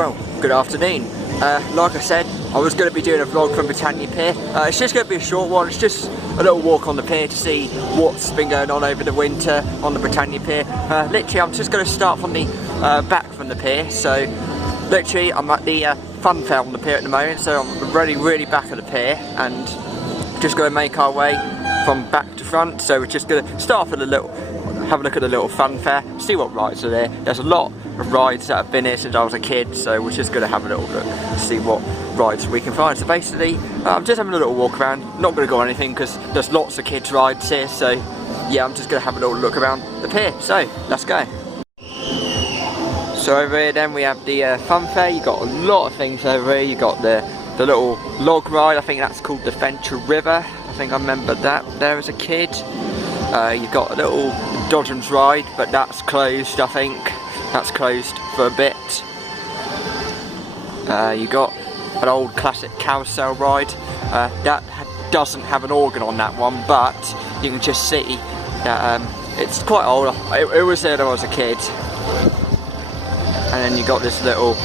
Well, good afternoon. Like I said, I was going to be doing a vlog from Britannia Pier. It's just going to be a short one. It's just a little walk on the pier to see what's been going on over the winter on the Britannia Pier. Literally, I'm just going to start from the back from the pier. So, literally, I'm at the funfair on the pier at the moment. So I'm really back at the pier and just going to make our way from back to front. So we're just going to start off with have a look at the little funfair, see what rides are there. There's a lot of rides that have been here since I was a kid, so we're just going to have a little look, see what rides we can find. So basically, I'm just having a little walk around, not going to go on anything because there's lots of kids rides here, so yeah, I'm just going to have a little look around the pier, so let's go. So over here then we have the funfair. You got a lot of things over here. You got the little log ride, I think that's called the Venture River, I think I remember that there as a kid. You've got a little Dodgems ride, but that's closed, I think. That's closed for a bit. You got an old classic Carousel ride. That doesn't have an organ on that one, but you can just see that it's quite old. It was there when I was a kid. And then you got this little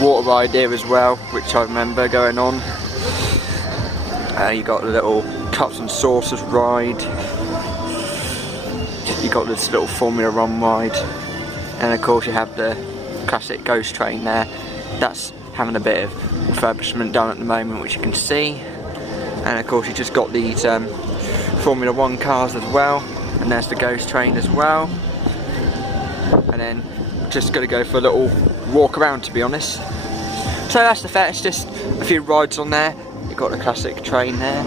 water ride there as well, which I remember going on. You got the little cups and saucers ride. You got this little Formula 1 ride, and of course you have the classic ghost train there. That's having a bit of refurbishment done at the moment, which you can see. And of course you just got these Formula 1 cars as well, and there's the ghost train as well. And then just going to go for a little walk around, to be honest. So that's the fair. It's just a few rides on there. You've got the classic train there.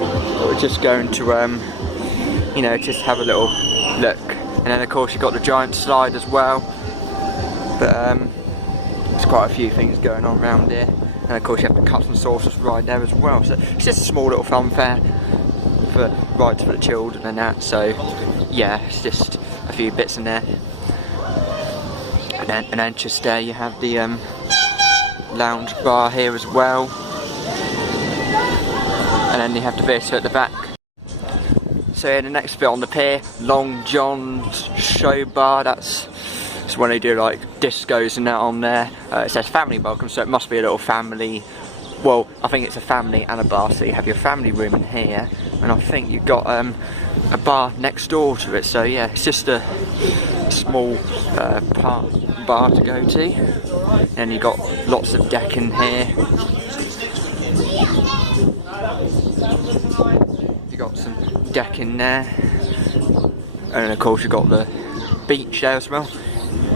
But we're just going to you know, just have a little look. And then of course you've got the giant slide as well, but there's quite a few things going on around here. And of course you have the cups and saucers ride there as well, so it's just a small little funfair for rides for the children and that. So yeah, it's just a few bits in there. And then just there you have the lounge bar here as well, and then you have the theatre at the back. So yeah, the next bit on the pier, Long John's Show Bar. That's when they do like discos and that on there. It says family welcome, so it must be a little family. Well, I think it's a family and a bar, so you have your family room in here, and I think you've got a bar next door to it. So yeah, it's just a small bar to go to. And you've got lots of decking here. You got some decking there, and of course you've got the beach there as well.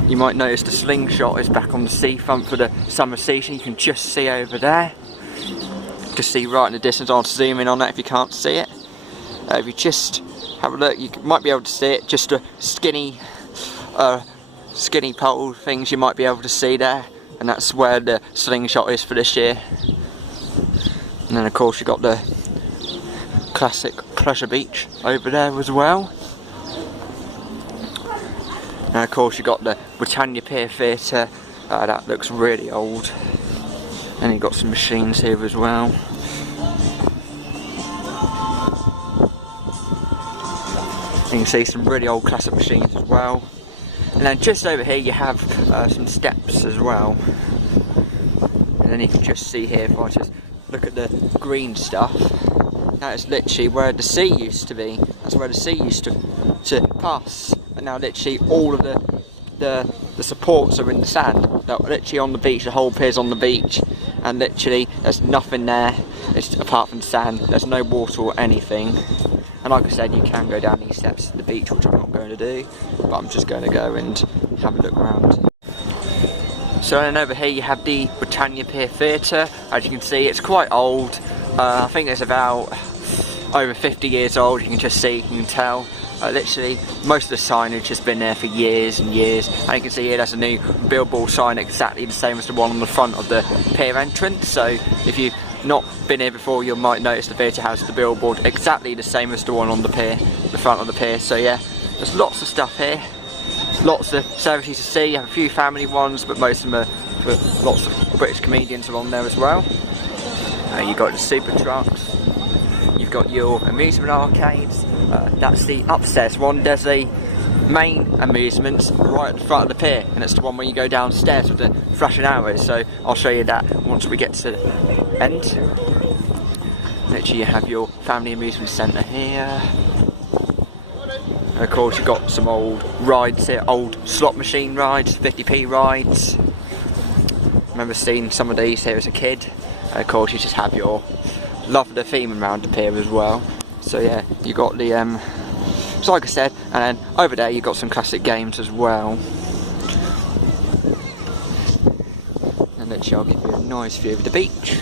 You might notice the slingshot is back on the seafront for the summer season. You can just see over there, just see right in the distance. I'll zoom in on that if you can't see it. If you just have a look, you might be able to see it. Just a skinny pole things you might be able to see there, and that's where the slingshot is for this year. And then of course you've got the classic pleasure beach over there as well. And of course you've got the Britannia Pier Theatre. That looks really old. And you've got some machines here as well. You can see some really old classic machines as well. And then just over here you have some steps as well. And then you can just see here, if I just look at the green stuff, that is literally where the sea used to be. That's where the sea used to pass. And now literally all of the supports are in the sand. They're literally on the beach, the whole pier's on the beach. And literally there's nothing there, it's apart from sand. There's no water or anything. And like I said, you can go down these steps to the beach, which I'm not going to do. But I'm just going to go and have a look around. So then over here you have the Britannia Pier Theatre. As you can see, it's quite old. I think it's about over 50 years old. You can just see, you can tell. Literally, most of the signage has been there for years and years. And you can see here there's a new billboard sign exactly the same as the one on the front of the pier entrance. So if you've not been here before, you might notice the theatre has the billboard exactly the same as the one on the pier, the front of the pier. So yeah, there's lots of stuff here. Lots of services to see. You have a few family ones, but most of them are for lots of British comedians along there as well. You've got the super trucks. You've got your amusement arcades. That's the upstairs one. There's a main amusements right at the front of the pier, and it's the one where you go downstairs with the flashing arrows, so I'll show you that once we get to the end. Literally you have your family amusement centre here. And of course you've got some old rides here, old slot machine rides, 50p rides. I remember seeing some of these here as a kid. And of course you just have your love the theme around the pier as well. So yeah, you got the so like I said, and then over there you've got some classic games as well. And literally I'll give you a nice view of the beach.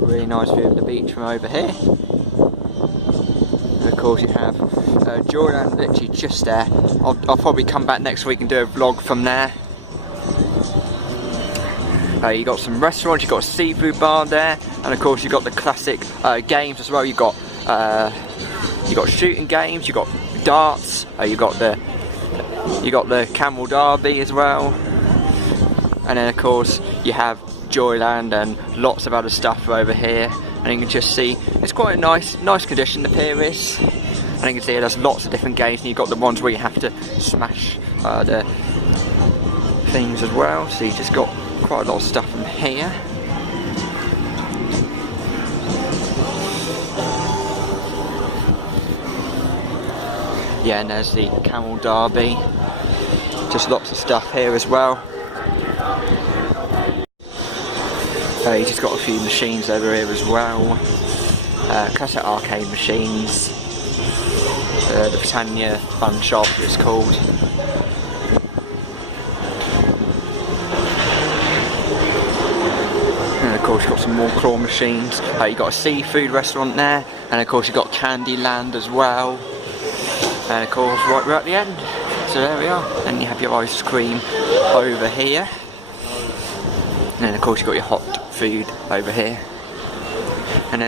Really nice view of the beach from over here. And of course you have Joyland literally just there. I'll probably come back next week and do a vlog from there. You got some restaurants, you got a seafood bar there, and of course you got the classic games as well. You got shooting games, you got darts, you got the camel derby as well, and then of course you have Joyland and lots of other stuff over here. And you can just see it's quite a nice condition the pier is. And you can see there's lots of different games, and you've got the ones where you have to smash the things as well. So you just got quite a lot of stuff from here. Yeah, and there's the camel derby. Just lots of stuff here as well. You just got a few machines over here as well. Classic arcade machines. The Britannia Fun Shop it's called. And of course you've got some more claw machines. You've got a seafood restaurant there, and of course you've got Candyland as well. And of course right we're at the end. So there we are. And you have your ice cream over here. And then of course you've got your hot food over here. And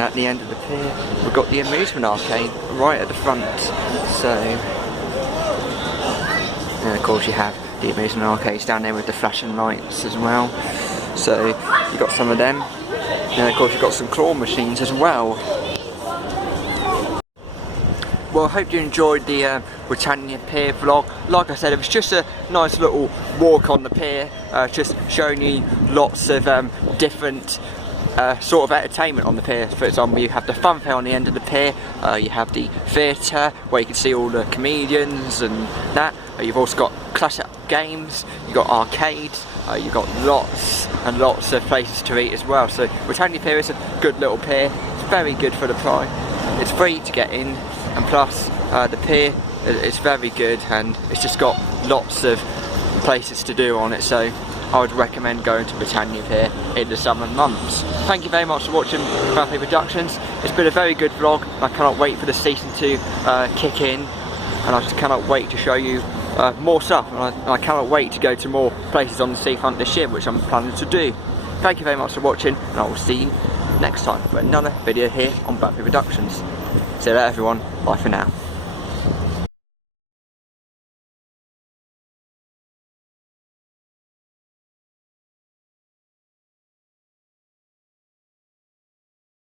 at the end of the pier we've got the amusement arcade right at the front. So, and of course you have the amusement arcades down there with the flashing lights as well. So you've got some of them. And of course you've got some claw machines as well. Well, I hope you enjoyed the Britannia Pier vlog. Like I said, it was just a nice little walk on the pier, just showing you lots of different sort of entertainment on the pier. For example, you have the funfair on the end of the pier, you have the theatre where you can see all the comedians and that. You've also got classic games, you've got arcades, you've got lots and lots of places to eat as well. So Britannia Pier is a good little pier. It's very good for the price. It's free to get in. And plus, the pier is very good, and it's just got lots of places to do on it, so I would recommend going to Britannia Pier in the summer months. Thank you very much for watching Funfair Productions. It's been a very good vlog. I cannot wait for the season to kick in, and I just cannot wait to show you more stuff, and I cannot wait to go to more places on the seafront this year, which I'm planning to do. Thank you very much for watching, and I will see you next time for another video here on Funfair Productions. See you later everyone, bye for now.